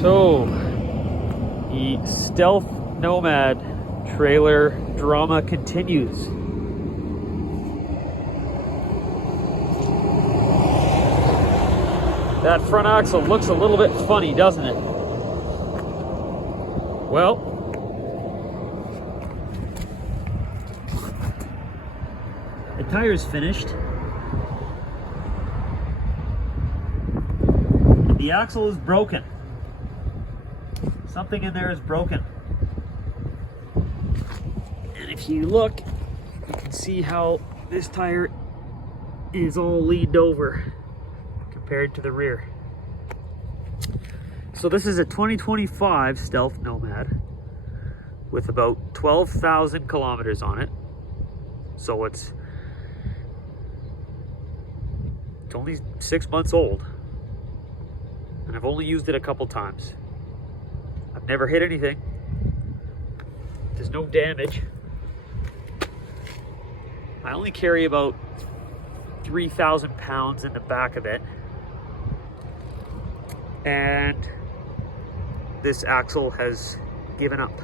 So, the Stealth Nomad trailer drama continues. That front axle looks a little bit funny, doesn't it? Well, the tire's finished. The axle is broken. Something in there is broken. And if you look, you can see how this tire is all leaned over compared to the rear. So this is a 2025 Stealth Nomad with about 12,000 kilometers on it. So it's only 6 months old. And I've only used it a couple times. I've never hit anything. There's no damage. I only carry about 3,000 pounds in the back of it. And this axle has given up.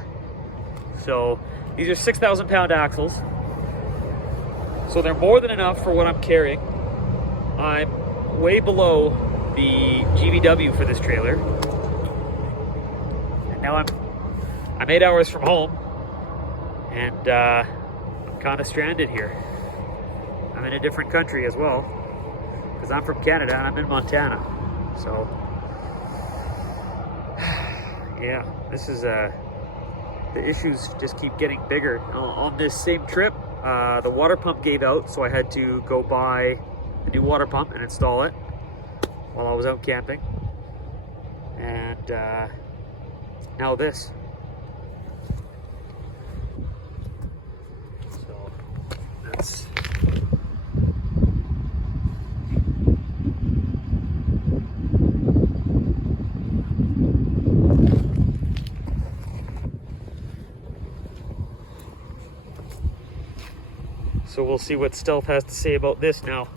So these are 6,000 pound axles. So they're more than enough for what I'm carrying. I'm way below the GVW for this trailer. And now I'm 8 hours from home, and I'm kind of stranded here. I'm in a different country as well, because I'm from Canada and I'm in Montana. So yeah, this is the issues just keep getting bigger. On this same trip, the water pump gave out, so I had to go buy a new water pump and install it while I was out camping. And now this. So that's so we'll see what Stealth has to say about this now.